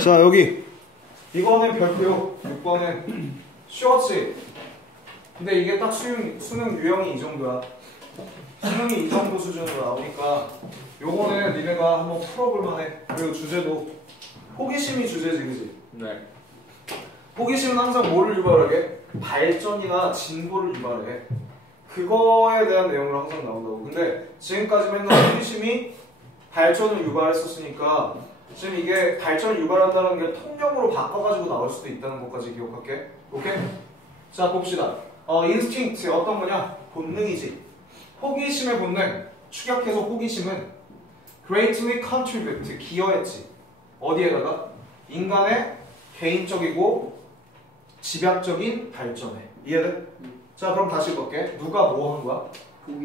자, 여기 이거는 별표, 6번은 쉬웠지? 근데 이게 딱 수능 유형이 이 정도야. 수능이 이 정도 수준으로 나오니까 요거는 니네가 한번 풀어볼 만해. 그리고 주제도 호기심이 주제지, 그지? 네. 호기심은 항상 뭐를 유발하게? 발전이나 진보를 유발해. 그거에 대한 내용을 항상 나온다고. 근데 지금까지 맨날 호기심이 발전을 유발했었으니까 지금 이게 발전을 유발한다는 게 통념으로 바꿔가지고 나올 수도 있다는 것까지 기억할게. 오케이? 자, 봅시다. 인스팅트 어떤 거냐? 본능이지. 호기심의 본능. 축약해서 호기심은 greatly contribute, 기여했지. 어디에다가? 인간의 개인적이고 집약적인 발전에. 이해돼? 자, 그럼 다시 볼게. 누가 뭐 한 거야?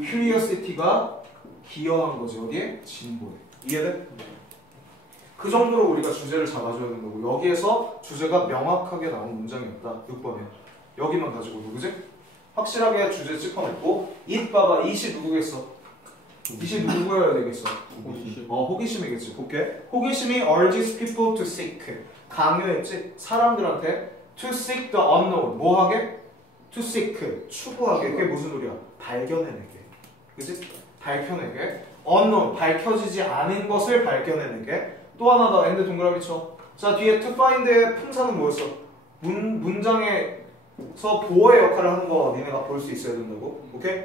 curiosity가 기여한 거지. 어디에? 진보에. 이해돼? 그 정도로 우리가 주제를 잡아줘야 되는 거고, 여기에서 주제가 명확하게 나온 문장이었다. 6번이야. 여기만 가지고도, 그지? 확실하게 주제 짚어냈고, it 봐봐. it이 누구겠어? it이 누구여야 되겠어? 호기심이겠지. 볼게. 호기심이 urges people to seek. 강요했지? 사람들한테 to seek the unknown. 뭐 하게? to seek. 추구하게. 그게 무슨 소리야? 발견해내게. 그지? 밝혀내게. unknown. 밝혀지지 않은 것을 발견해내게. 또 하나 더. and 동그라미 쳐. 자, 뒤에 to find의 품사는 뭐였어? 문장에서 보호의 역할을 하는 거 니네가 볼 수 있어야 된다고. 오케이?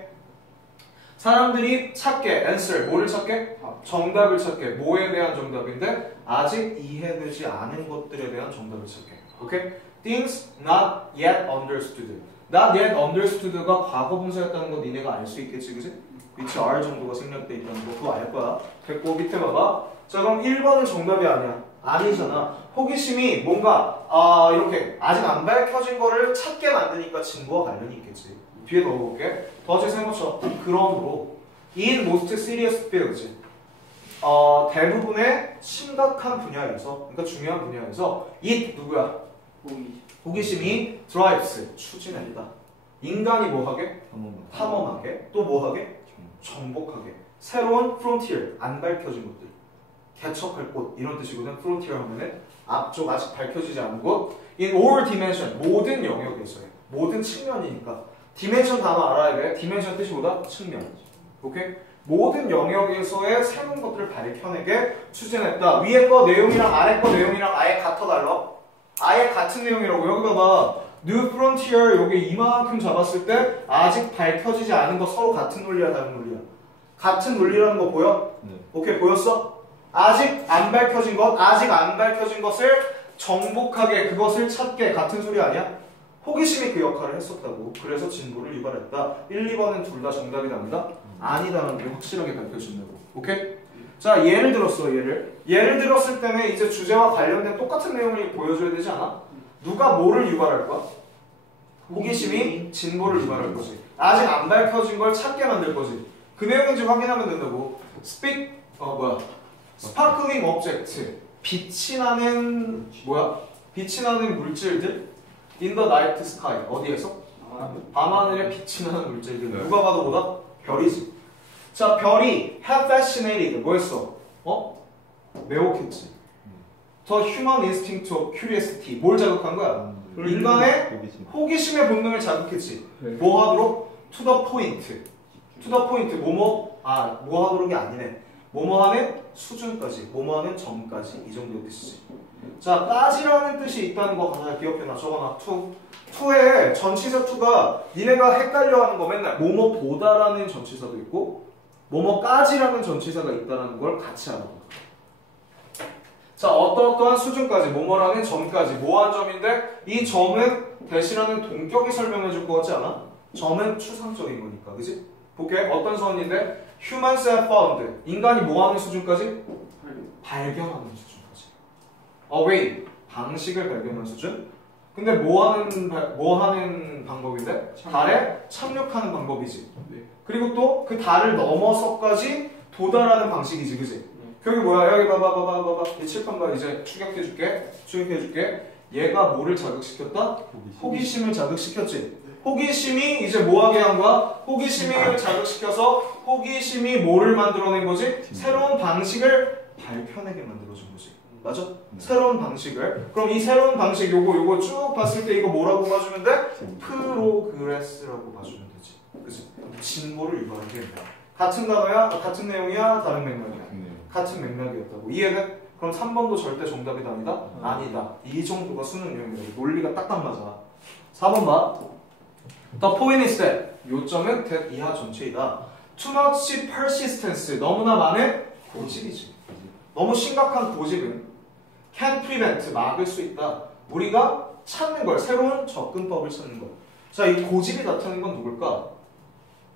사람들이 찾게. answer. 뭐를 찾게? 정답을 찾게. 뭐에 대한 정답인데? 아직 이해되지 않은 것들에 대한 정답을 찾게. 오케이? Things not yet understood. Not yet understood가 과거 분사였다는 거 니네가 알 수 있겠지, 그치? which are 정도가 생략돼 있다는 거 그거 알 거야. 됐고 밑에 봐봐. 자, 그럼 1번은 정답이 아니야. 아니잖아. 호기심이 뭔가 이렇게 아직 안 밝혀진 거를 찾게 만드니까 진보와 관련이 있겠지. 뒤에 넣어볼게. 더지 세모쳐. 그러므로 in most serious fields, 대부분의 심각한 분야에서, 그러니까 중요한 분야에서 it 누구야? 호기심이 drives, 추진한다. 인간이 뭐하게? 탐험하게. 또 뭐하게? 정복하게. 새로운 frontier, 안 밝혀진 곳들. 개척할 곳, 이런 뜻이거든. frontier 하면은 앞쪽 아직 밝혀지지 않은 곳. in all dimension, 모든 영역에서의 모든 측면이니까. dimension 단어 알아야 돼. dimension 뜻이 뭐다? 측면. 오케이? 모든 영역에서의 새로운 것들을 밝혀내게 추진했다. 위에 거 내용이랑 아래 거 내용이랑 아예 같아 달라. 아예 같은 내용이라고. 여기 봐봐. New Frontier 여기 이만큼 잡았을 때 아직 밝혀지지 않은 거 서로 같은 논리야, 다른 논리야? 같은 논리라는 거 보여? 네. 오케이, 보였어? 아직 안 밝혀진 것, 아직 안 밝혀진 것을 정복하게, 그것을 찾게, 같은 소리 아니야? 호기심이 그 역할을 했었다고. 그래서 진보를 유발했다. 1, 2번은 둘 다 정답이 납니다. 아니다라는 게 확실하게 밝혀진다고. 오케이? 자, 예를 들었어. 예를 들었을 때는 이제 주제와 관련된 똑같은 내용을 보여줘야 되지 않아? 누가 뭐를 유발할 거야? 호기심이 진보를 유발할 거지. 아직 안 밝혀진 걸 찾게 만들 거지. 그 내용인지 확인하면 된다고. 스파클링 오브젝트. 빛이 나는 빛이 나는 물질들. In the night sky. 어디에서? 밤하늘에 빛이 나는 물질들. 네. 누가 봐도 뭐다? 별이지. 자, 별이 have fascinated. 뭐였어? 매혹했지. The human instinct of curiosity. 뭘 자극한 거야? 인간의 호기심의 본능을 자극했지. 네. 뭐 하도록? To the point. To the point. 뭐 하도록이 아니네. 뭐뭐 하는 수준까지. 뭐뭐 하는 점까지. 이 정도의 뜻이지. 자, 까지라는 뜻이 있다는 거 하나 기억해놔. 적어놔. to에 전치사 to가 니네가 헷갈려하는 거 맨날 뭐뭐 보다라는 전치사도 있고 뭐뭐까지라는 전치사가 있다는 걸 같이 알아. 자, 어떠한 수준까지, 뭐뭐라는 점까지. 뭐한 점인데 이 점은 대신하는 동격이 설명해 줄 것 같지 않아? 점은 추상적인 거니까, 그지? 볼게. 어떤 선인데 humans have found. 인간이 뭐하는 수준까지? 발견하는 수준까지. way. 방식을 발견하는 수준. 근데 뭐하는 방법인데? 달에 착륙하는 방법이지. 네. 그리고 또 그 달을 넘어서까지 도달하는 방식이지, 그지? 여기 뭐야? 여기 봐봐. 이 칠판 봐. 이제 추격해줄게. 얘가 뭐를 자극시켰다? 호기심을 자극시켰지. 호기심이 이제 뭐하게 한 거야? 호기심을 자극시켜서 호기심이 뭐를 만들어낸 거지? 새로운 방식을 밝혀내게 만들어준 거지. 맞아? 새로운 방식을. 그럼 이 새로운 방식 요거 쭉 봤을 때 이거 뭐라고 봐주면 돼? 프로그레스라고 봐주면 되지. 그치? 진보를 유발하게 된다. 같은 단어야? 같은 내용이야? 다른 맥락이야? 같은 맥락이었다고. 이해돼? 그럼 3번도 절대 정답이 아니다? 아니다. 이 정도가 수능 유형이다. 논리가 딱딱 맞아. 4번 봐. The point is that 요점은 that 이하 전체이다. Too much persistence 너무나 많은 고집이지. 너무 심각한 고집은 can prevent 막을 수 있다. 우리가 찾는 걸 새로운 접근법을 찾는 걸. 자, 이 고집이 나타나는 건 누굴까?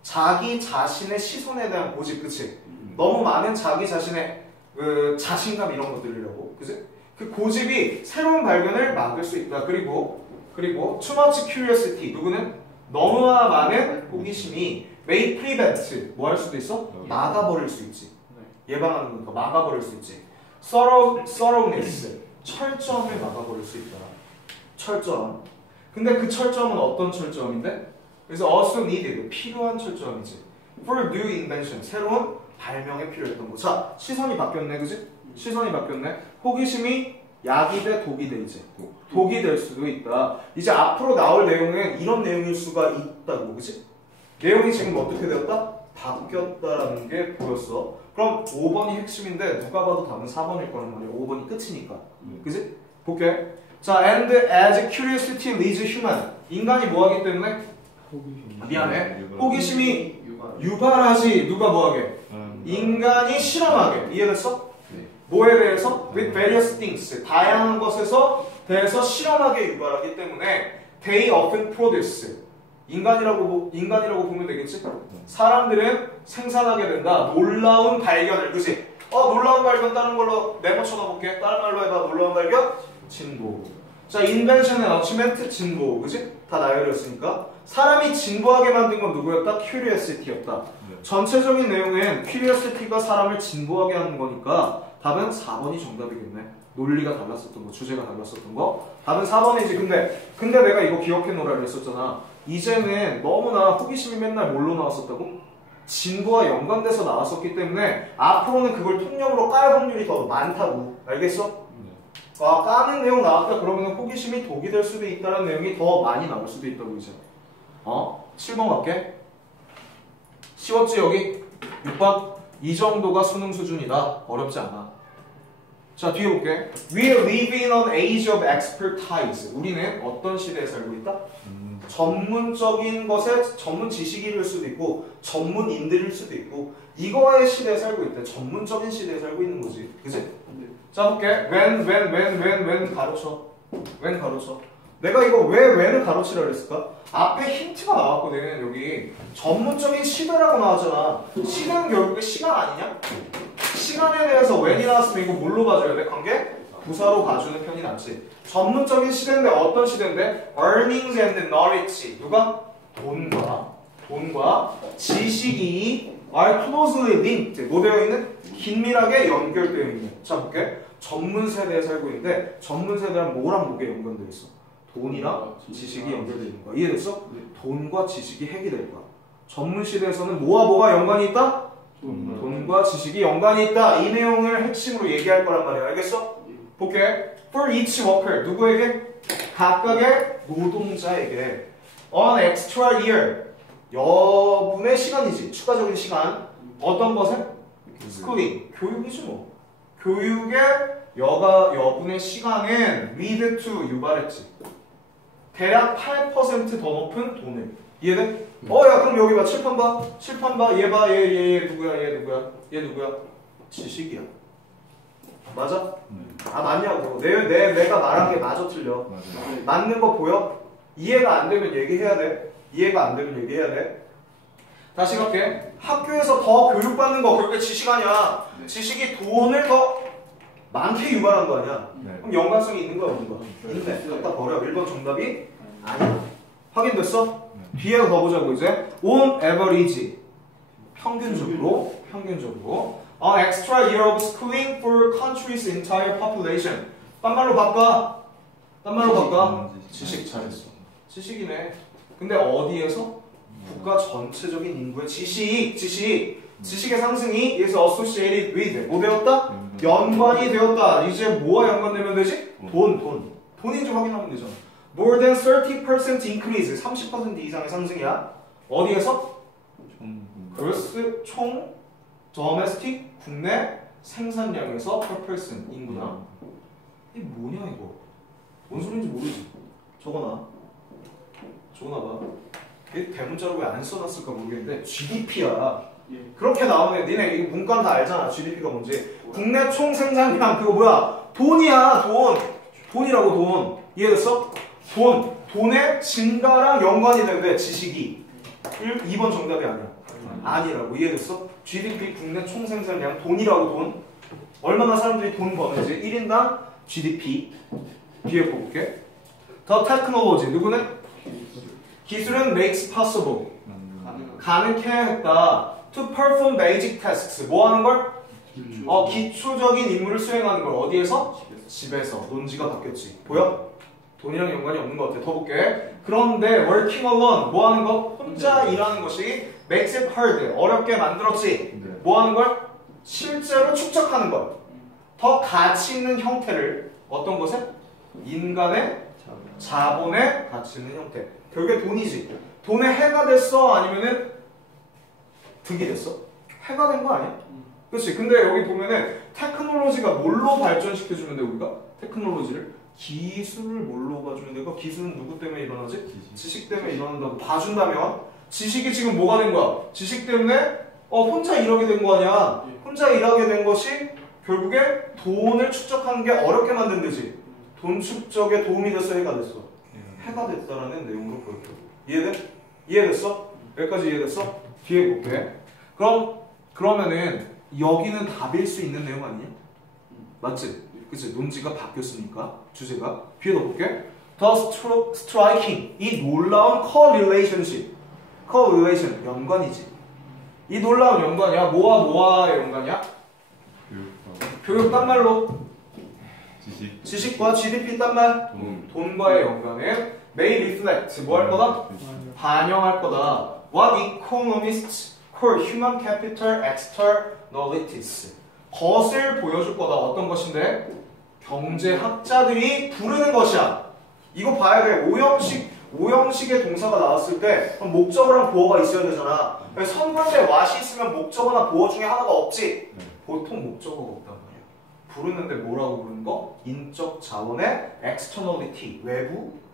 자기 자신의 시선에 대한 고집, 그치? 너무 많은 자기 자신의 그 자신감 이런 것들이라고, 그치? 그 고집이 새로운 발견을 막을 수 있다. 그리고 too much curiosity 누구는 너무나 많은 호기심이 may prevent 뭐 할 수도 있어? 막아버릴 수 있지. 예방하는 거니까 막아버릴 수 있지. thoroughness 철저함을 막아버릴 수 있다. 철저함. 근데 그 철저함은 어떤 철저함인데? 그래서 also needed 필요한 철저함이지. for new invention 새로운 발명에 필요했던 거. 자, 시선이 바뀌었네, 그지? 시선이 바뀌었네. 호기심이 약이 돼 독이 돼 이제. 독이 될 수도 있다. 이제 앞으로 나올 내용은 이런 내용일 수가 있다고, 그지? 내용이 지금 어떻게 되었다? 바뀌었다라는 게 보였어. 그럼 5번이 핵심인데 누가 봐도 답은 4번일 거란 말이야. 5번이 끝이니까. 그지? 볼게. 자, and as curiosity leads human. 인간이 뭐하기 때문에? 미안해. 호기심이 유발하지. 누가 뭐하게? 인간이 실험하게. 이해됐어? 뭐에 대해서? with various things. 다양한 것에서 대해서 실험하게 유발하기 때문에 they often produce. 인간이라고 보면 되겠지? 사람들은 생산하게 된다. 놀라운 발견을, 그치? 놀라운 발견 다른 걸로 네모 쳐다볼게. 다른 말로 해봐. 놀라운 발견? 진보. 자, invention의 achievement 진보, 그치? 다 나열했으니까. 사람이 진보하게 만든 건 누구였다? curiosity였다. 전체적인 내용은 curiosity가 사람을 진보하게 하는 거니까 답은 4번이 정답이겠네. 논리가 달랐었던 거, 주제가 달랐었던 거. 답은 4번이지. 근데 내가 이거 기억해 놓으라 그랬었잖아. 이제는 너무나 호기심이 맨날 뭘로 나왔었다고? 진보와 연관돼서 나왔었기 때문에 앞으로는 그걸 통념으로 깔 확률이 더 많다고. 알겠어? 까는 내용 나왔다 그러면 호기심이 독이 될 수도 있다는 내용이 더 많이 나올 수도 있다고 이제. 7번 갈게. 쉬웠지 여기? 6번. 이 정도가 수능 수준이다. 어렵지 않아. 자, 뒤에 볼게. We live in an age of expertise. 우리는 어떤 시대에 살고 있다? 전문적인 것에 전문 지식인일 수도 있고 전문인들일 수도 있고 이거의 시대에 살고 있대. 전문적인 시대에 살고 있는 거지. 그치? 자, 볼게. when 가로쳐. when 가로쳐. 내가 이거 왜 when을 가로치라 그랬을까? 앞에 힌트가 나왔거든. 여기 전문적인 시대라고 나왔잖아. 시대는 결국에 시간 아니냐? 시간에 대해서 when이 나왔으면 이거 뭘로 봐줘야 돼? 관계? 부사로 봐주는 편이 낫지. 전문적인 시대인데 어떤 시대인데? earnings and knowledge. 누가? 돈과 지식이 are closely linked. 뭐 되어 있는? 긴밀하게 연결되어 있는. 자, 볼게. 전문 세대에 살고 있는데 전문 세대랑 뭐랑 뭐게 연관되어 있어? 돈이랑 지식이 연결되어 있는 거야. 이해됐어? 돈과 지식이 핵이 될 거야. 전문 시대에서는 뭐와 뭐가 연관이 있다? 돈과 지식이 연관이 있다. 이 내용을 핵심으로 얘기할 거란 말이야. 알겠어? 볼게. For each worker. 누구에게? 각각의 노동자에게. On extra year. 여분의 시간이지. 추가적인 시간. 어떤 것에? schooling. 교육이지 뭐. 교육의 여분의 시간은 lead to 유발했지. 대략 8% 더 높은 돈을. 이해돼? 야, 그럼 여기 봐. 칠판 봐. 칠판 봐. 얘 봐. 얘 누구야? 얘 누구야? 얘 누구야? 지식이야. 맞아? 맞냐고. 내가 말한 게 맞아 틀려. 맞는 거 보여? 이해가 안 되면 얘기해야 돼. 이해가 안 되면 얘기해야 돼. 다시 갈게. 학교에서 더 교육받는 거 그게 지식 아니야. 지식이 돈을 더 많게 유발한 거 아니야. 그럼 연관성이 있는 거야 없는 거야? 있네. 갖다 버려. 1번 정답이 아니야. 확인됐어? 뒤에 더 보자고 이제. On average. 평균적으로. An extra year of schooling for country's entire population. 딴 말로 바꿔. 지식 잘했어. 지식이네. 근데 어디에서? 국가 전체적인 인구의 지식. 지식의 상승이 is associated with 뭐 되었다? 연관이 되었다. 이제 뭐와 연관되면 되지? 돈인지 확인하면 되잖아. More than 30% increase 30% 이상의 상승이야. 어디에서? gross 총 domestic 국내 생산량에서 per person 인구나. 이게 뭐냐 이거? 뭔 소리인지 모르지. 적어놔 봐. 이게 대문자로 왜 안 써놨을까 모르겠는데 GDP야. 그렇게 나오네. 니네 이거 문과는 다 알잖아. GDP가 뭔지. 국내 총 생산량 그거 뭐야? 돈이야. 돈이라고 돈. 이해됐어? 돈의 증가랑 연관이 되는데 지식이 2번 정답이 아니야. 아니라고. 이해됐어? GDP 국내 총 생산량 돈이라고 돈. 얼마나 사람들이 돈 버는지 1인당 GDP. 뒤에 볼게. 더 테크놀로지 누구는? 기술은 makes possible 가능케 했다. To perform basic tasks 뭐 하는 걸? 기초적인 임무를 수행하는 걸 어디에서? 집에서. 논지가 바뀌었지. 보여? 돈이랑 연관이 없는 것 같아. 더 볼게. 그런데 working alone 뭐 하는 거? 혼자 일하는 것이 makes it hard 어렵게 만들었지. 뭐 하는 걸? 실제로 축적하는 걸. 더 가치 있는 형태를 어떤 것에? 인간의 자본의 가치 있는 형태. 결국에 돈이지. 돈에 해가 됐어? 아니면은 득이 됐어? 해가 된 거 아니야? 그렇지. 근데 여기 보면은 테크놀로지가 뭘로 발전시켜주면 돼 우리가? 테크놀로지를 기술을 뭘로 봐주면 되고 기술은 누구 때문에 일어나지? 지식 때문에 일어난다고 봐준다면 지식이 지금 뭐가 된 거야? 지식 때문에 혼자 일하게 된 거 아니야? 혼자 일하게 된 것이 결국에 돈을 축적하는 게 어렵게 만든 데지. 돈 축적에 도움이 됐어? 해가 됐어? 해가 됐다라는 내용으로 보여줘. 이해됐어? 여기까지 이해됐어? 뒤에 볼게. 그러면은 여기는 답일 수 있는 내용 아니냐? 맞지? 그치? 논지가 바뀌었으니까 주제가. 뒤에 더 볼게. The striking 이 놀라운 correlationship. correlation 연관이지. 이 놀라운 연관이야. 뭐와의 연관이야? 교육 딴 말로 지식과 GDP 딴 말 돈과의 연관은 may reflect 뭐 할 거다? 반영할 거다. What economists call human capital externalities 것을 보여줄 거다. 어떤 것인데? 경제학자들이 부르는 것이야. 이거 봐야 돼. 오형식의 동사가 나왔을 때 목적어랑 보어가 있어야 되잖아. 선관대 what이 있으면 목적어나 보어 중에 하나가 없지. 보통 목적어가 없단 말이야. 부르는데 뭐라고 부르는 거? 인적 자원의 externality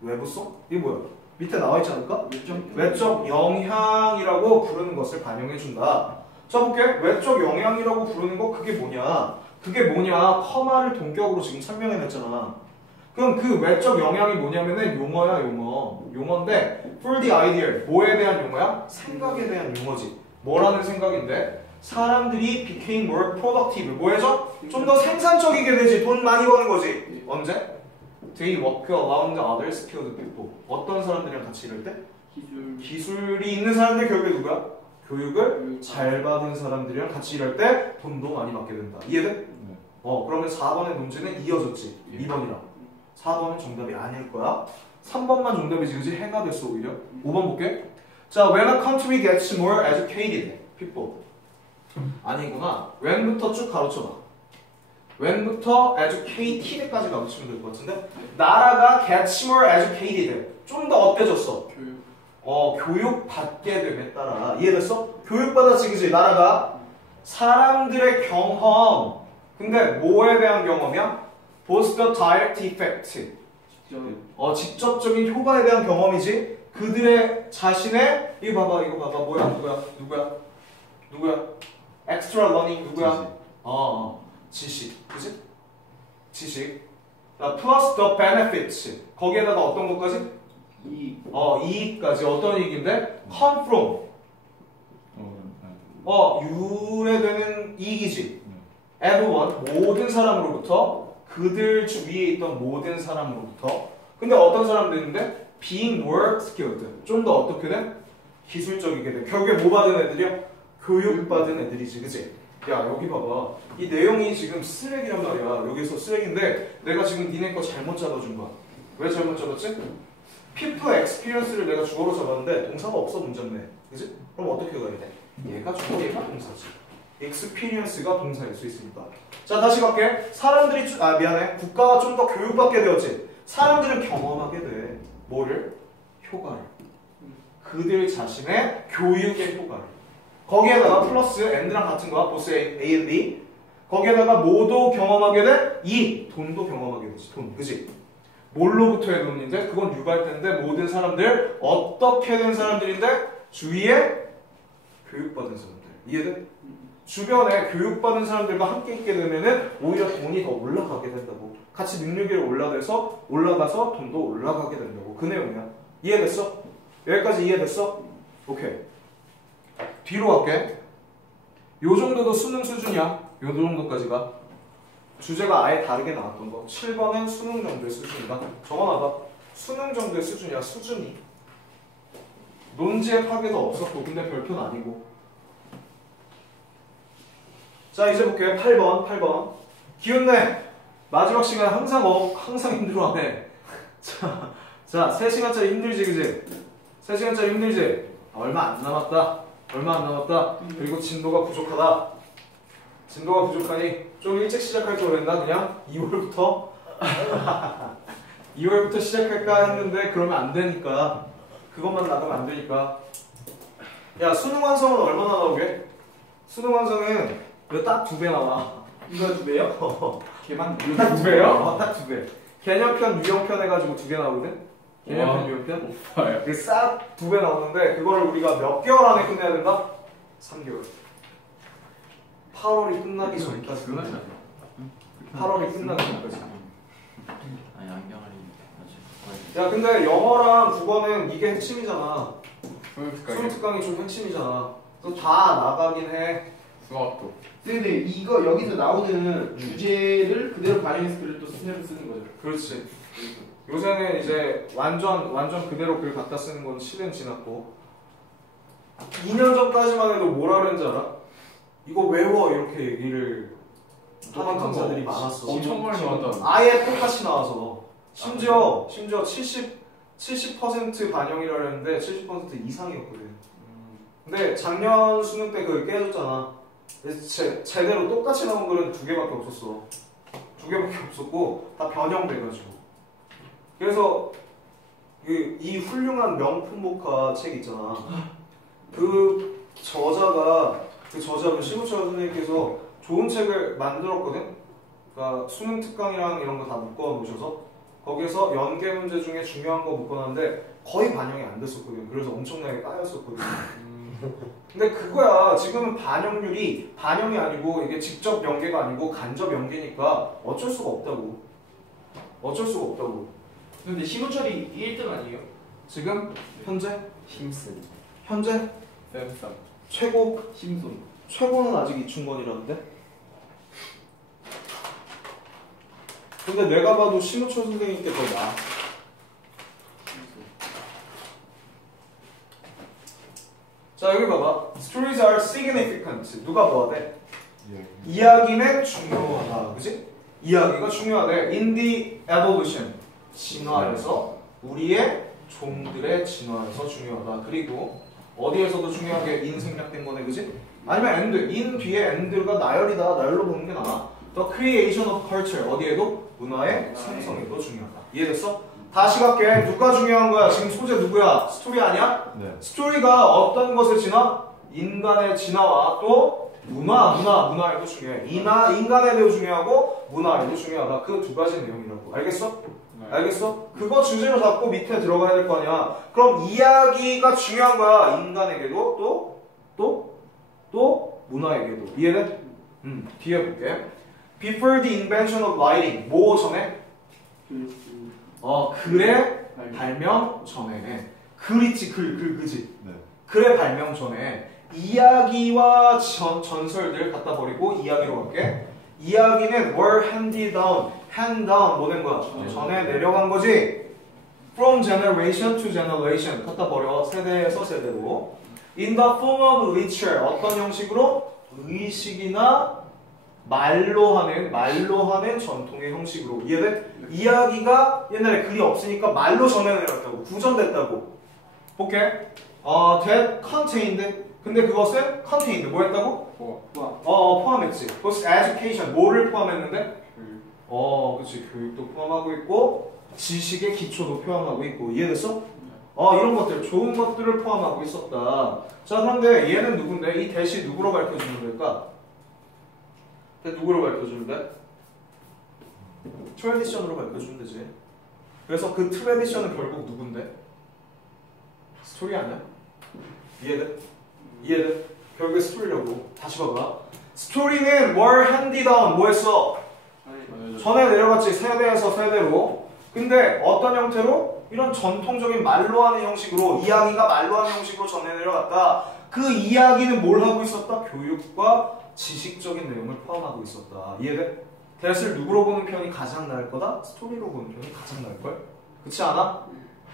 외부성? 이게 뭐야? 밑에 나와 있지 않을까? 외적 영향이라고 부르는 것을 반영해준다. 자 볼게. 외적 영향이라고 부르는 거 그게 뭐냐? 커마를 동격으로 지금 설명해냈잖아. 그럼 그 외적 영향이 뭐냐면은 용어야. 용어인데 for the ideal 뭐에 대한 용어야? 생각에 대한 용어지. 뭐라는 생각인데? 사람들이 became more productive 뭐 해줘? 좀 더 생산적이게 되지. 돈 많이 버는 거지. 언제? They work around other skilled people. 어떤 사람들이랑 같이 일할 때? 기술이 있는 사람들 결국에 누구야? 교육을 잘 받은 사람들이랑 같이 일할 때 돈도 많이 받게 된다. 이해돼? 그러면 4번의 문제는 이어졌지. 2번이랑 4번은 정답이 아닐 거야. 3번만 정답이지. 그지? 해가 됐어 오히려. 5번 볼게. 자, when a country gets more educated people. 아니구나. when부터 쭉 가로쳐봐. when부터 educated까지 가로치면 될 것 같은데 나라가 gets more educated 좀 더 어때졌어? 교육 받게 됨에 따라. 이해됐어? 교육받았지 그지? 나라가 사람들의 경험. 근데 뭐에 대한 경험이야? both the direct effect 직접적인 효과에 대한 경험이지. 그들의 자신의 이거 봐봐 누구야? extra learning 누구야? 지식 그치? 지식 plus the benefits 거기에다가 어떤 것까지? 이익까지. 어떤 이익인데? come from 유래되는 이익이지. everyone 모든 사람으로부터 그들 주위에 있던 모든 사람으로부터. 근데 어떤 사람들인데? being more skilled 좀 더 어떻게 돼? 기술적이게 돼. 결국에 뭐 받은 애들이야? 교육받은 애들이지 그치? 야 여기 봐봐. 이 내용이 지금 쓰레기란 말이야. 여기서 쓰레기인데 내가 지금 니네 거 잘못 잡아준 거야. 왜 잘못 잡았지? people experience를 내가 주어로 잡았는데 동사가 없어 문제인데 그치? 그럼 어떻게 가야 돼? 얘가 주어, 얘가 동사지. experience가 동사일 수 있으니까. 자, 다시 갈게. 사람들이 미안해. 국가가 좀 더 교육받게 되었지. 사람들은 경험하게 돼. 뭐를? 효과를. 그들 자신의 교육의 효과를. 거기에다가 플러스 and랑 같은 거야. 보스 A and B. 거기에다가 뭐도 경험하게 돼? 돈도 경험하게 되지. 돈, 그지? 뭘로부터의 돈인데? 그건 유발된데 모든 사람들 어떻게 된 사람들인데? 주위에 교육받은 사람들. 이해돼? 주변에 교육받은 사람들과 함께 있게 되면은 오히려 돈이 더 올라가게 된다고. 같이 능력이 올라가서 돈도 올라가게 된다고. 그 내용이야. 이해됐어? 여기까지 이해됐어? 오케이. 뒤로 갈게. 요 정도도 수능 수준이야. 요 정도까지가. 주제가 아예 다르게 나왔던 거. 7번은 수능 정도의 수준이다. 적어놔봐. 수능 정도의 수준이야. 수준이. 논지의 파괴도 없었고 근데 별표는 아니고. 자, 이제 볼게요. 8번. 기운내. 마지막 시간에 항상 힘들어하네. 자, 3시간짜리 힘들지, 그지? 3시간짜리 힘들지? 얼마 안 남았다. 그리고 진도가 부족하다. 진도가 부족하니 좀 일찍 시작할 걸 그랬나? 그냥 2월부터? 2월부터 시작할까 했는데 그러면 안 되니까. 그것만 나가면 안 되니까. 야, 수능 완성은 얼마나 나오게? 수능 완성은 딱 2배 나와. 이거 2배요? 걔만 딱 2배요? 딱 2배. 개념편, 유형편 해가지고 2개 나오거든? 개념편, 유형편? 그게 싹 2배 나오는데 그거를 우리가 몇 개월 안에 끝내야 된다? 3개월. 8월이 끝나기 전까지. 8월이 끝나기 전까지. 아니 안경알이. 야, 근데 영어랑 국어는 이게 핵심이잖아. 수능 특강이 좀 핵심이잖아. 그래서 다 나가긴 해. 수학도. 근데 이거 여기서 나오는 주제를 그대로 반영해서 글을 또 쓰는 거죠. 그렇지. 요새는 이제 완전 그대로 글 갖다 쓰는 건 시대는 지났고 2년 전까지만 해도 뭐라 그랬는지 알아? 이거 외워 이렇게 얘기를 하는 강사들이 많았어. 엄청 많이 나왔다. 아예 똑같이 나와서 심지어 70% 반영이라 했는데 70% 이상이었거든. 근데 작년 수능 때 그걸 깨졌잖아. 그래서 제대로 똑같이 나온 글은 2개밖에 없었어. 2개밖에 없었고 다 변형돼가지고. 그래서 이 훌륭한 명품 목화 책 있잖아. 그 저자분 시구철 선생님께서 좋은 책을 만들었거든. 그러니까 수능 특강이랑 이런 거 다 묶어 놓으셔서 거기에서 연계 문제 중에 중요한 거 묶어놨는데 거의 반영이 안 됐었거든. 그래서 엄청나게 까였었거든. 근데 그거야. 지금은 반영이 아니고 이게 직접 연계가 아니고 간접 연계니까 어쩔 수가 없다고. 근데 신호철이 1등 아니에요? 지금 현재 힘쓰. 현재 쌤쌈. 최고는 아직 이충건이라는데. 근데 내가 봐도 신호철 선생님께 더 나아. 자, 여기 봐봐. Stories are significant. 누가 뭐하대? 이야기는 중요하다. 그치? 이야기가 중요하대. In the evolution. 진화에서. 우리의 종들의 진화에서 중요하다. 그리고 어디에서도 중요하게 in 생략된 거네. 그치? 아니면 and. in 뒤에 and가 나열이다. 나열로 보는 게 나아. The creation of culture. 어디에도? 문화의 생성에도 중요하다. 이해됐어? 다시 갈게. 누가 중요한 거야? 지금 소재 누구야? 스토리 아니야? 네. 스토리가 어떤 것을 진화? 인간의 진화와 또 문화에도 중요해. 인간에도 중요하고 문화에도 중요하다. 그 2가지 내용이라고. 알겠어? 네. 알겠어? 그거 주제로 잡고 밑에 들어가야 될 거 아니야. 그럼 이야기가 중요한 거야. 인간에게도 또 문화에게도. 이해돼? 뒤에 볼게. Before the invention of writing. 뭐 전에? 글의 발명 전에. 글 있지, 그지? 네. 글의 발명 전에 이야기와 전설들 갖다 버리고 이야기로 갈게. 이야기는 were handed down. hand down 뭐 된 거야? 전에 내려간 거지. From generation to generation 갖다 버려. 세대에서 세대로. In the form of literature. 어떤 형식으로? 의식이나 말로 하는 전통의 형식으로. 이해돼? 이야기가 옛날에 글이 없으니까 말로 전해내렸다고. 구전됐다고. 볼게. That contained 근데 그것은 contained 뭐 했다고? 포함했지. 그것은 education 뭐를 포함했는데? 그치. 교육도 포함하고 있고 지식의 기초도 포함하고 있고 이해됐어? 이런 것들 좋은 것들을 포함하고 있었다. 자 그런데 얘는 누군데? 이 대시 누구로 밝혀주면 될까? 누구로 밝혀주면 돼? 트래디션으로 밝혀주면 되지. 그래서 그 트래디션은 결국 누군데? 스토리 아니야? 이해돼? 이해돼? 결국에 스토리라고. 다시 봐봐. 스토리는 뭘 handed on 뭐 했어? 전에 내려갔지. 세대에서 세대로. 근데 어떤 형태로? 이런 전통적인 말로 하는 형식으로 이야기가 말로 하는 형식으로 전해 내려갔다. 그 이야기는 뭘 하고 있었다? 교육과 지식적인 내용을 포함하고 있었다. 이해돼? 대스를 누구로 보는 편이 가장 나을 거다? 스토리로 보는 편이 가장 나을걸? 그렇지 않아?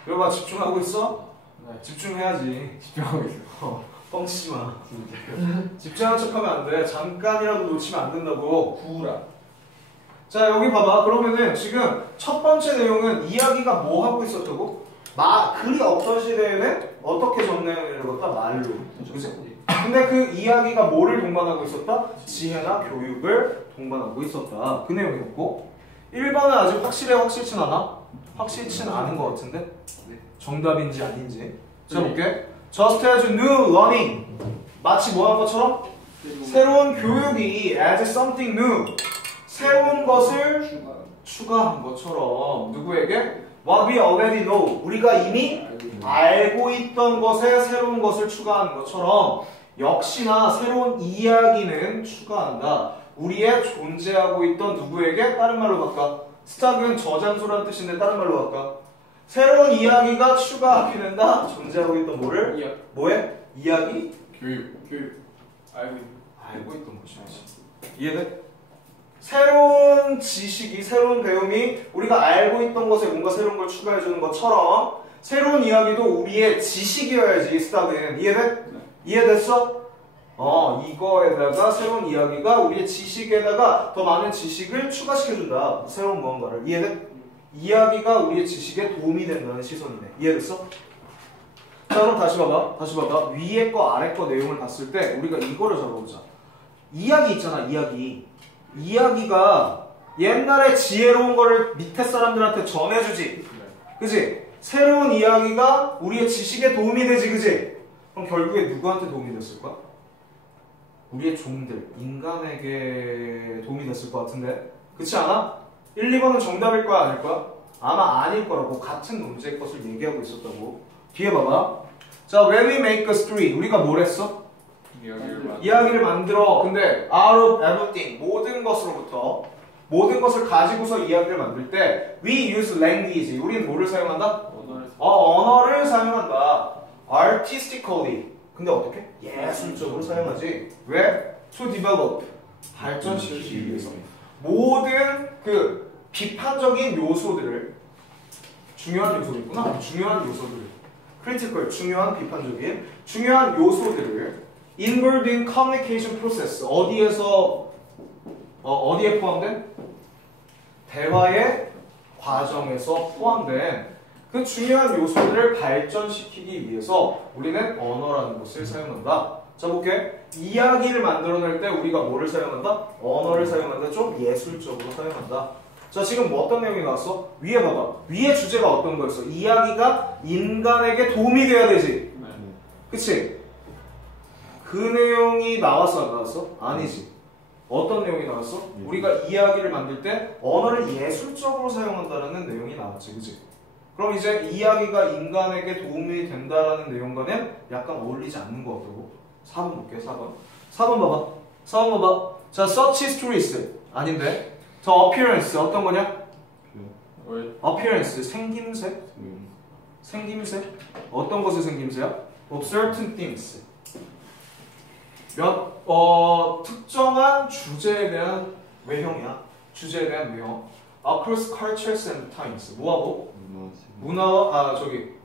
여봐 집중하고 있어? 네. 집중해야지. 집중하고 있어요. 뻥치지 마. 집중하는 척하면 안 돼. 잠깐이라도 놓치면 안 된다고. 구우라. 자 여기 봐봐. 그러면은 지금 첫 번째 내용은 이야기가 뭐 하고 있었다고? 글이 없던 시대에는 어떻게 전해내려갔다? 말로. 그치? 근데 그 이야기가 뭐를 동반하고 있었다? 지혜나 교육을 동반하고 있었다. 그 내용이었고 1번은 아직 확실치는 않아? 확실치는 않은 것 같은데? 정답인지 아닌지. 자 볼게. Just as new learning 마치 뭐 한 것처럼? 새로운 교육이 as something new 새로운 것을 추가한 것처럼 누구에게? What we already know 우리가 이미 알고 있던 것에 새로운 것을 추가하는 것처럼 역시나 새로운 이야기는 추가한다. 우리의 존재하고 있던 누구에게? 다른 말로 바꿔. 스탁은 저장소란 뜻인데 다른 말로 바꿔. 새로운 이야기가 추가하게 된다. 존재하고 있던 뭐를? 뭐해? 이야기? 교육. 알고 있던 것이지. 이해돼? 새로운 지식이, 새로운 배움이 우리가 알고 있던 것에 뭔가 새로운 걸 추가해주는 것처럼 새로운 이야기도 우리의 지식이어야지. 스탁은 이해돼? 네. 이해됐어? 이거에다가 새로운 이야기가 우리의 지식에다가 더 많은 지식을 추가시켜준다. 새로운 무언가를. 이해돼? 이야기가 우리의 지식에 도움이 된다는 시선이네. 이해됐어? 자 그럼 다시 봐봐. 위에 거 아래 거 내용을 봤을 때 우리가 이거를 잡아보자. 이야기 있잖아. 이야기가 옛날에 지혜로운 거를 밑에 사람들한테 전해주지. 그치? 새로운 이야기가 우리의 지식에 도움이 되지. 그치? 그럼 결국에 누구한테 도움이 됐을까? 우리의 종들, 인간에게 도움이 됐을 것 같은데? 그렇지 않아? 1, 2번은 정답일 거야, 아닐 거야? 아마 아닐 거라고. 같은 문제의 것을 얘기하고 있었다고. 뒤에 봐봐. 자, when we make a story, 우리가 뭘 했어? 이야기를 만들어. 근데 out of everything, 모든 것으로부터 모든 것을 가지고서 이야기를 만들 때 we use language, 우리는 뭐를 사용한다? 언어를 사용한다. artistically. 근데 어떻게? 예술적으로 사용하지. 왜? To develop. 발전시키기 위해서. 모든 그 비판적인 요소들을 중요한 요소겠구나. 중요한 요소들을 critical, 중요한 비판적인 중요한 요소들을 involved in communication process. 어디에 포함된? 대화의 과정에서 포함된 그 중요한 요소들을 발전시키기 위해서 우리는 언어라는 것을 사용한다. 자 볼게. 이야기를 만들어낼 때 우리가 뭐를 사용한다? 언어를 사용한다. 좀 예술적으로 사용한다. 자 지금 뭐 어떤 내용이 나왔어? 위에 봐봐. 위에 주제가 어떤 거였어? 이야기가 인간에게 도움이 돼야 되지. 그치? 그 내용이 나왔어 안 나왔어? 아니지. 어떤 내용이 나왔어? 우리가 이야기를 만들 때 언어를 예술적으로 사용한다는 내용이 나왔지. 그치? 그럼 이제 이야기가 인간에게 도움이 된다라는 내용과는 약간 어울리지 않는 것 같다고. 4번 볼게. 4번 봐봐. 자, such stories 아닌데. 더 appearance 어떤 거냐? appearance 생김새. 생김새? 어떤 것의 생김새야? of certain things. 특정한 주제에 대한 외형이야. 주제에 대한 외형. across cultures and times. 뭐하고?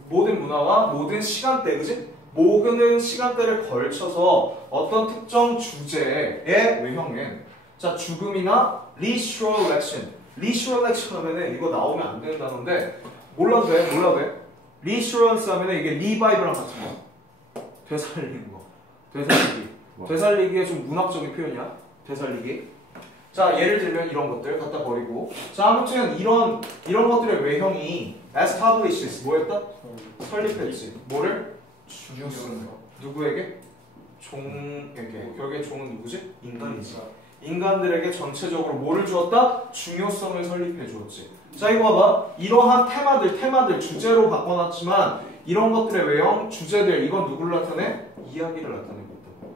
모든 문화와 모든 시간대, 그지? 모든 시간대를 걸쳐서 어떤 특정 주제의 외형엔 자 죽음이나 resurrection. resurrection 하면은 이거 나오면 안 되는 단어인데 몰라도 돼. resurrence 하면은 이게 revive랑 같은 거. 되살리는 거. 되살리기. 뭐? 되살리기의 좀 문학적인 표현이야. 되살리기. 자, 예를 들면 이런 것들 갖다 버리고. 자, 아무튼 이런 것들의 외형이 establishes 뭐였다? 설립했지. 뭐를? 중요성. 누구에게? 종에게. 결국에 종은 누구지? 인간이지. 인간들에게 전체적으로 뭐를 주었다? 중요성을 설립해 주었지. 자, 이거 봐봐. 이러한 테마들 주제로 바꿔놨지만 이런 것들의 외형, 주제들 이건 누구를 나타내? 이야기를 나타내고 있다고.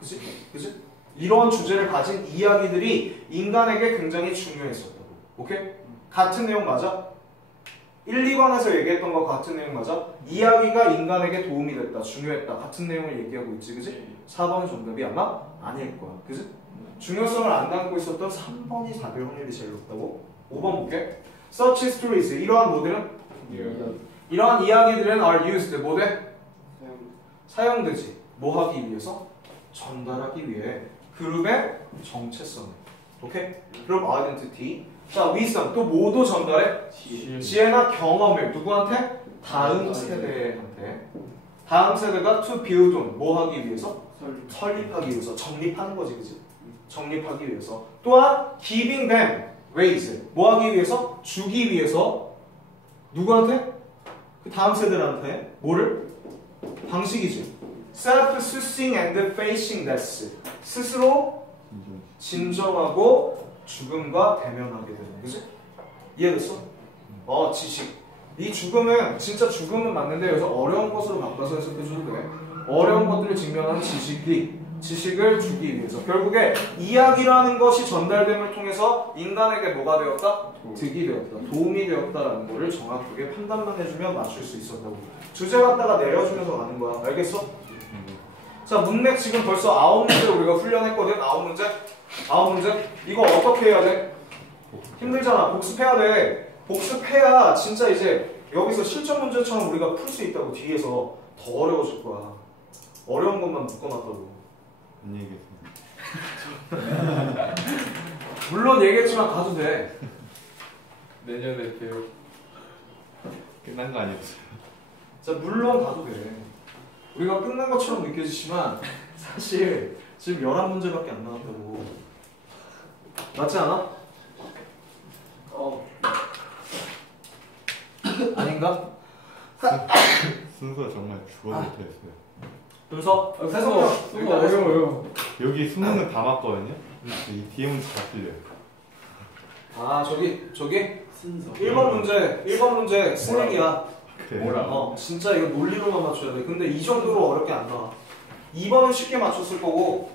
그치? 그치? 이런 주제를 가진 이야기들이 인간에게 굉장히 중요했었다고. 오케이? 같은 내용 맞아? 1, 2관에서 얘기했던 거 같은 내용 맞아? 이야기가 인간에게 도움이 됐다, 중요했다. 같은 내용을 얘기하고 있지, 그치? 4번은 정답이 아마 아닐 거야. 그치? 중요성을 안 담고 있었던 3번이 답일 확률이 제일 높다고? 5번 볼게. Such stories. 이러한 뭐들은? 이러한 이야기들은 are used. 뭐돼? 사용되지. 뭐 하기 위해서? 전달하기 위해. 그룹의 정체성을. 오케이? 그룹 아이덴티티. 자, wisdom. 또 뭐도 전달해? 지혜나 경험을. 누구한테? 다음 세대한테. 다음 세대가 to build on. 뭐 하기 위해서? 설립하기 위해서. 정립하는 거지, 그치? 정립하기 위해서. 또한 giving them raise. 뭐 하기 위해서? 주기 위해서. 누구한테? 그 다음 세대한테. 뭐를? 방식이지. self-soothing and facing death. 스스로 진정하고 죽음과 대면하게 되는. 그치? 이해됐어? 지식. 이 죽음은 진짜 죽음은 맞는데 여기서 어려운 것으로 바꿔서 해석해줘도 돼. 어려운 것들을 직면하는 지식을 주기 위해서. 결국에 이야기라는 것이 전달됨을 통해서 인간에게 뭐가 되었다? 득이 되었다. 도움이 되었다라는 거를 정확하게 판단만 해주면 맞출 수 있었다고. 주제 갖다가 내려주면서 가는 거야. 알겠어? 자, 문맥 지금 벌써 9문제 우리가 훈련했거든. 9문제. 이거 어떻게 해야 돼? 힘들잖아. 복습해야 돼. 복습해야 진짜 이제 여기서 실전 문제처럼 우리가 풀 수 있다고. 뒤에서 더 어려워질 거야. 어려운 것만 묶어놨다고. 안녕히 계세요. 물론 얘기했지만 가도 돼. 내년에 배우 끝난 거 아니었어요? 자, 물론 가도 돼. 우리가 끝난 것처럼 느껴지지만 사실 지금 11문제밖에 안 나왔다고. 맞지 않아? 아닌가? 순서 정말 죽어도 못했어요. 순서? 순서 어려워요. 여기 수능은 다 맞거든요? 이 뒤에 문제 다 틀려요. 저기 순서. 1번 문제 쓰레기야. 그래요? 진짜 이거 논리로만 맞춰야 돼. 근데 이 정도로 어렵게 안 나와. 2번은 쉽게 맞췄을 거고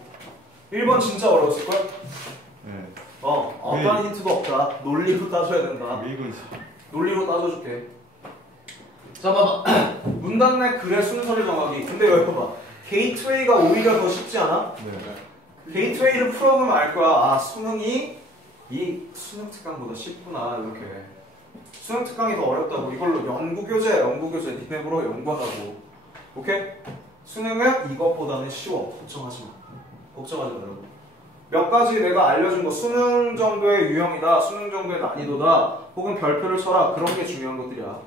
1번 진짜 어려웠을걸? 네. 어떠한 힌트도 없다. 논리로 따져야 된다. 이건 논리로 따져줄게. 자, 봐봐. 문단 내 글의 순서를 정하기. 근데 여기 봐봐. 게이트웨이가 오히려 더 쉽지 않아? 네. 게이트웨이를 풀어보면 알 거야. 수능이 이 수능 특강보다 쉽구나. 이렇게. 수능 특강이 더 어렵다고. 이걸로 연구교재 니네보러 연구하라고. 오케이? 수능은 이것보다는 쉬워. 걱정하지 말라고. 몇 가지 내가 알려준 거, 수능 정도의 유형이다, 수능 정도의 난이도다, 혹은 별표를 쳐라. 그런 게 중요한 것들이야.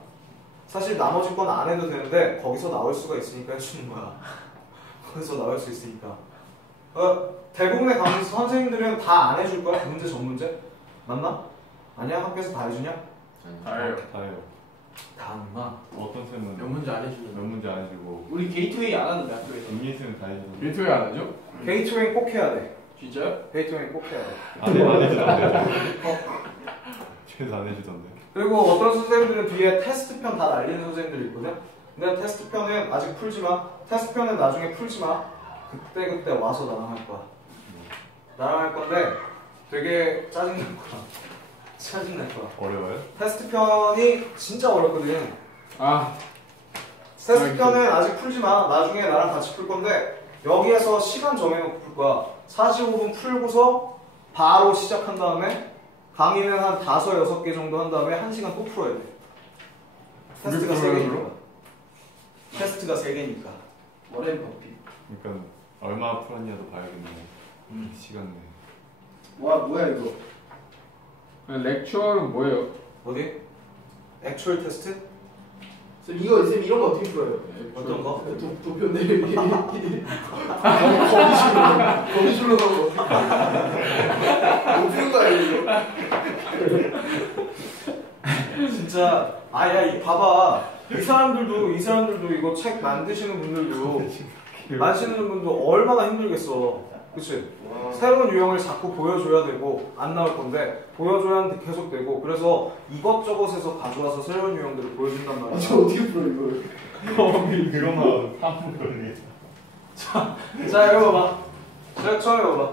사실 나머지 건 안 해도 되는데 거기서 나올 수가 있으니까 해주는 거야. 거기서 나올 수 있으니까. 대부분의 강의 선생님들은 다 안 해줄 거야? 문제 전 문제? 맞나? 아니야? 학교에서 다 해주냐? 다예요. 다 안 나. 어떤 쌤은 몇 문제 안 해주는. 몇 문제 안 해주고 우리 게이트웨이 안 하는데 학교에서. 임민 쌤은 다 해주고 게이트웨이 안 하죠? 게이트웨이 꼭 해야 돼. 진짜요? 게이트웨이 꼭 해야 돼. 안 해주던데. 최소 안 해주던데. 그리고 어떤 선생님들은 뒤에 테스트편 다 날리는 선생님들이 있거든? 근데 테스트편은 아직 풀지 마. 테스트편은 나중에 풀지 마. 그때 와서 나랑 할 거야. 나랑 할 건데 되게 짜증날 거야. 어려워요? 테스트편이 진짜 어렵거든. 아, 테스트편은 아직 풀지 마. 나중에 나랑 같이 풀 건데 여기에서 시간 정해놓고 풀 거야. 45분 풀고서 바로 시작한 다음에 강의는 한 5, 6개 정도 한 다음에 1시간 또 풀어야 돼. 테스트가 3개니까. 테스트가 3개니까. 머리 커피. 그러니까 얼마 풀었냐도 봐야겠네. 시간 내에. 뭐야 이거? 렉처는 뭐예요? 어디? 액츄얼 테스트? 쌤 이거 쌤 이런 거 어떻게 풀어요? 어떤 거? 도표 내리기. 거미줄로 가고. 못 푸는 거야 이거. 진짜 아야 봐봐 이 사람들도 이거 책 만드시는 분들도 만드시는 분도 얼마나 힘들겠어. 그치? 새로운 유형을 자꾸 보여줘야 되고 안 나올 건데 보여줘야 하는데 계속 되고 그래서 이것저것에서 가져와서 새로운 유형들을 보여준단 말이야. 저 어떻게 풀어 이걸? 그러면 3분 걸리. 자 이거 봐봐. 자 처음에 봐봐.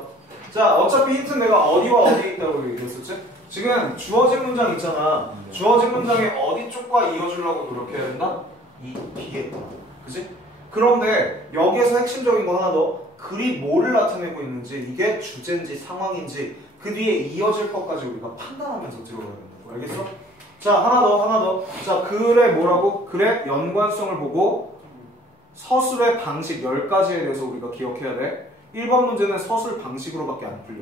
자 어차피 힌트는 내가 어디와 어디에 있다고 얘기했었지? 지금 주어진 문장 있잖아. 주어진 문장에 어디 쪽과 이어주려고 노력해야 된다? 이 뒤에 있다. 그치? 그런데 여기에서 핵심적인 거 하나 더. 글이 뭐를 나타내고 있는지 이게 주제인지 상황인지 그 뒤에 이어질 것까지 우리가 판단하면서 들어가야 된다고. 알겠어? 자 하나 더. 자 글의 뭐라고? 글의 연관성을 보고 서술의 방식 10가지에 대해서 우리가 기억해야 돼. 1번 문제는 서술 방식으로밖에 안 풀려.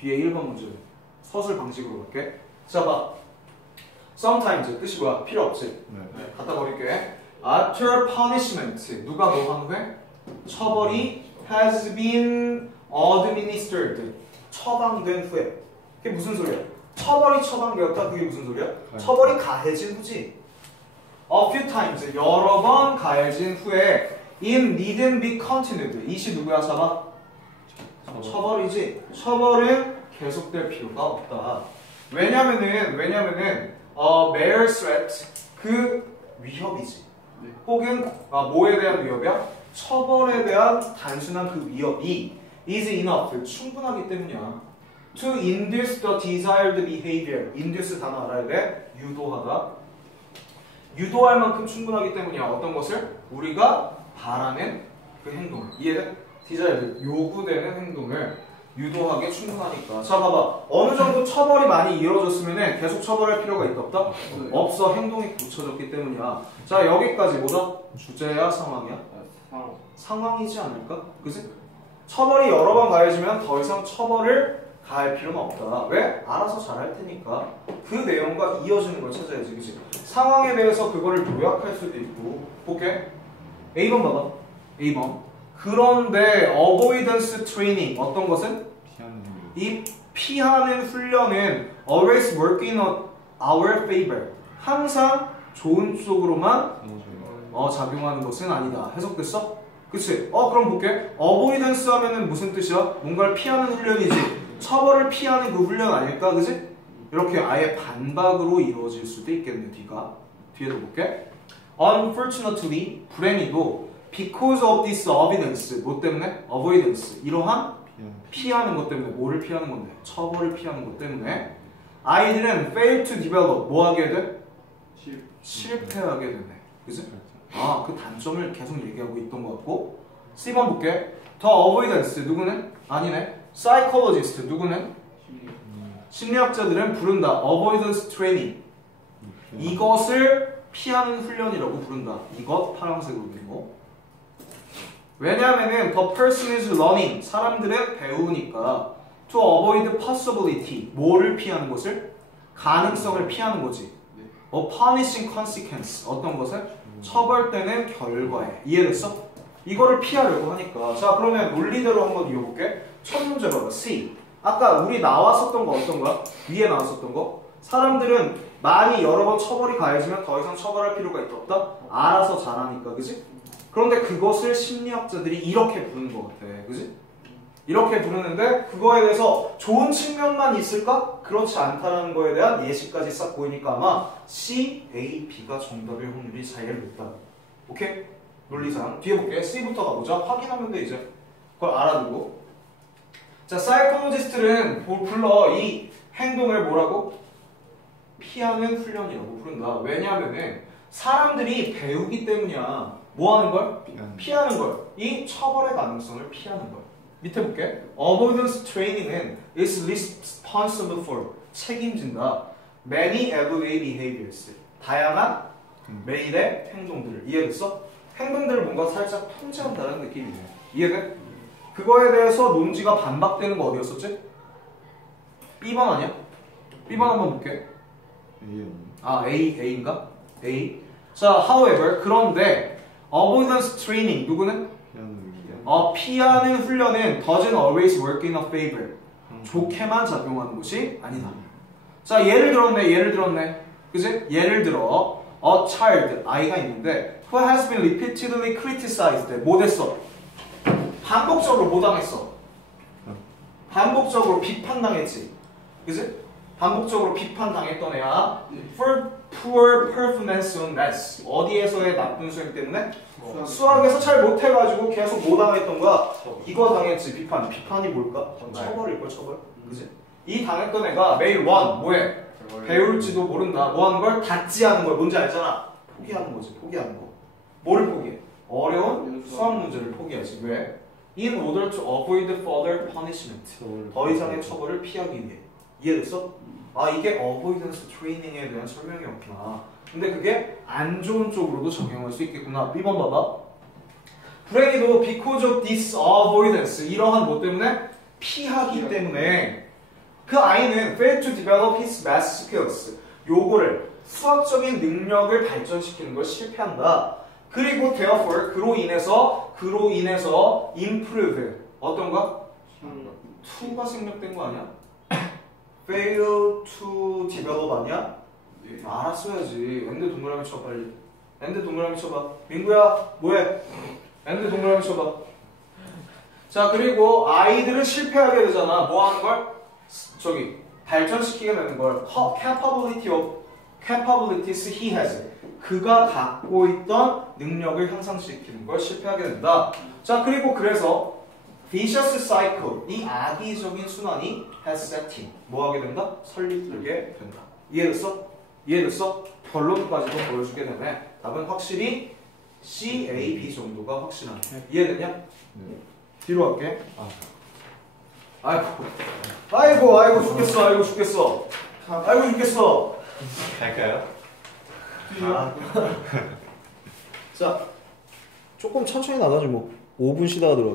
뒤에 1번 문제는 서술 방식으로밖에. 자 봐. sometimes 뜻이 뭐야? 필요 없지? 네. 갖다 버릴게. After punishment 누가 뭐 한 후에? 처벌이 has been administered 처방된 후에. 그게 무슨 소리야? 처벌이 처방되었다. 그게 무슨 소리야? 처벌이 가해진 후지. A few times 여러 번 가해진 후에 in needn't be continued 이시 누구야? 잡아? 처벌이지. 처벌은 계속될 필요가 없다. 왜냐면은 mere threat 그 위협이지. 혹은 뭐에 대한 위협이야? 처벌에 대한 단순한 그 위협이 is enough 충분하기 때문이야. To induce the desired behavior. induce 단어 알아야 돼. 유도하다. 유도할 만큼 충분하기 때문이야. 어떤 것을? 우리가 바라는 그 행동을. 이해돼? desired 요구되는 행동을 유도하게 충분하니까. 자 봐봐. 어느 정도 처벌이 많이 이루어졌으면 계속 처벌할 필요가 있다 없다? 없어. 행동이 굳혀졌기 때문이야. 자 여기까지 뭐다? 주제야 상황이야? 상황이지 않을까? 그치? 처벌이 여러 번 가해지면 더 이상 처벌을 가할 필요는 없다. 왜? 알아서 잘할 테니까. 그 내용과 이어지는 걸 찾아야지. 그치? 상황에 대해서 그거를 요약할 수도 있고. 볼게. A번 봐봐. A번. 그런데 avoidance training 어떤 것은? 이 피하는 훈련은 always work in our favor 항상 좋은 쪽으로만 작용하는 것은 아니다. 해석됐어? 그치? 그럼 볼게. avoidance 하면은 무슨 뜻이야? 뭔가를 피하는 훈련이지. 처벌을 피하는 그 훈련 아닐까? 그치? 이렇게 아예 반박으로 이루어질 수도 있겠네. 뒤에도 볼게. Unfortunately 불행히도 because of this avoidance 뭐 때문에? avoidance 이러한 피하는 것 때문에. 뭐를 피하는 건데? 처벌을 피하는 것 때문에 아이들은 fail to develop 뭐 하게 돼? 실패하게 되네. 그치? 그 단점을 계속 얘기하고 있던 것 같고. C번 볼게. The avoidance 누구는? 아니네. psychologist 누구는? 심리학자들은 부른다. avoidance training 이것을 피하는 훈련이라고 부른다. 이것 파란색으로 그린 거. 왜냐하면은 the person is learning 사람들은 배우니까 to avoid possibility 뭐를 피하는 것을? 가능성을 피하는 거지. punishing consequence 어떤 것을? 처벌되는 결과에. 이해됐어? 이거를 피하려고 하니까. 자 그러면 논리대로 한번 이어볼게. 첫 문제 봐봐. C. 아까 우리 나왔었던 거 어떤 거야? 위에 나왔었던 거. 사람들은 많이 여러 번 처벌이 가해지면 더 이상 처벌할 필요가 있다 없다? 알아서 잘하니까. 그지? 그런데 그것을 심리학자들이 이렇게 부르는 것 같아. 그지? 이렇게 부르는데 그거에 대해서 좋은 측면만 있을까? 그렇지 않다는 거에 대한 예시까지 싹 보이니까 아마 C, A, B가 정답일 확률이 제일 높다. 오케이? 논리상. 뒤에 볼게. C부터 가보자. 확인하면 돼 이제. 그걸 알아두고. 자, 사이코노지스트는 불러 이 행동을 뭐라고? 피하는 훈련이라고 부른다. 왜냐하면은 사람들이 배우기 때문이야. 뭐 하는 걸? 피하는 걸. 이 처벌의 가능성을 피하는 걸. 밑에 볼게. Avoidance training은 is responsible for 책임진다. Many everyday behaviors 다양한 매일의 행동들을. 이해됐어? 행동들을 뭔가 살짝 통제한다는 느낌이네. 이해돼? 그거에 대해서 논지가 반박되는 거 어디였었지? B번 아니야? B번 한번 볼게. A인가? A. 자, however 그런데 avoidance training 누구는? 피하는 훈련은 doesn't always work in a favor. 좋게만 작용하는 것이 아니다. 자, 예를 들었네. 그지? 예를 들어 a child, 아이가 있는데 who has been repeatedly criticized. 뭐 됐어? 반복적으로 뭐 당했어? 반복적으로 비판당했지. 그지? 반복적으로 비판당했던 애야. For poor performance on maths. 어디에서의 나쁜 수행 때문에? 수학에서 잘 못해가지고 계속 뭐 당했던 거야? 이거 당했지. 비판이 뭘까? 처벌일걸, 처벌. 그지? 이 당했던 애가 매일 뭐해? 배울지도 모른다. 뭐 하는 걸? 닫지 않은 거야. 뭔지 알잖아? 포기하는 거지. 포기하는 거. 뭐를 포기해? 어려운 수학 문제를 포기하지. 왜? In order to avoid further punishment. 더 이상의 처벌을 피하기 위해. 이해됐어? 아, 이게 avoidance training에 대한 설명이었구나. 근데 그게 안 좋은 쪽으로도 적용할 수 있겠구나. B번 봐봐. 불행히도 because of this avoidance, 이러한 뭐 때문에? 피하기 때문에 그 아이는 failed to develop his math skills. 요거를 수학적인 능력을 발전시키는 걸 실패한다. 그리고 therefore 그로 인해서 improve 어떤가? to가 생략된 거 아니야? fail to develop 아니야? 알았어야지. 엔드 동그라미 쳐 빨리. 엔드 동그라미 쳐봐. 민구야 뭐해? 엔드 동그라미 쳐봐. 자, 그리고 아이들은 실패하게 되잖아. 뭐 하는 걸? 저기 발전시키게 되는 걸. capabilities he has. 그가 갖고 있던 능력을 향상시키는 걸 실패하게 된다. 자, 그리고 그래서 vicious cycle, 이 악의적인 순환이 has set in. 뭐 하게 된다? 설립되게 된다. 이해됐어? 결론까지도 보여주게 되네. 답은 확실히 C, A, B 정도가 확실하네. 이해됐냐? 네. 뒤로 갈게. 아이고 죽겠어. 갈까요? 자, 조금 천천히 나가지 뭐. 5분 쉬다가 들어갈게.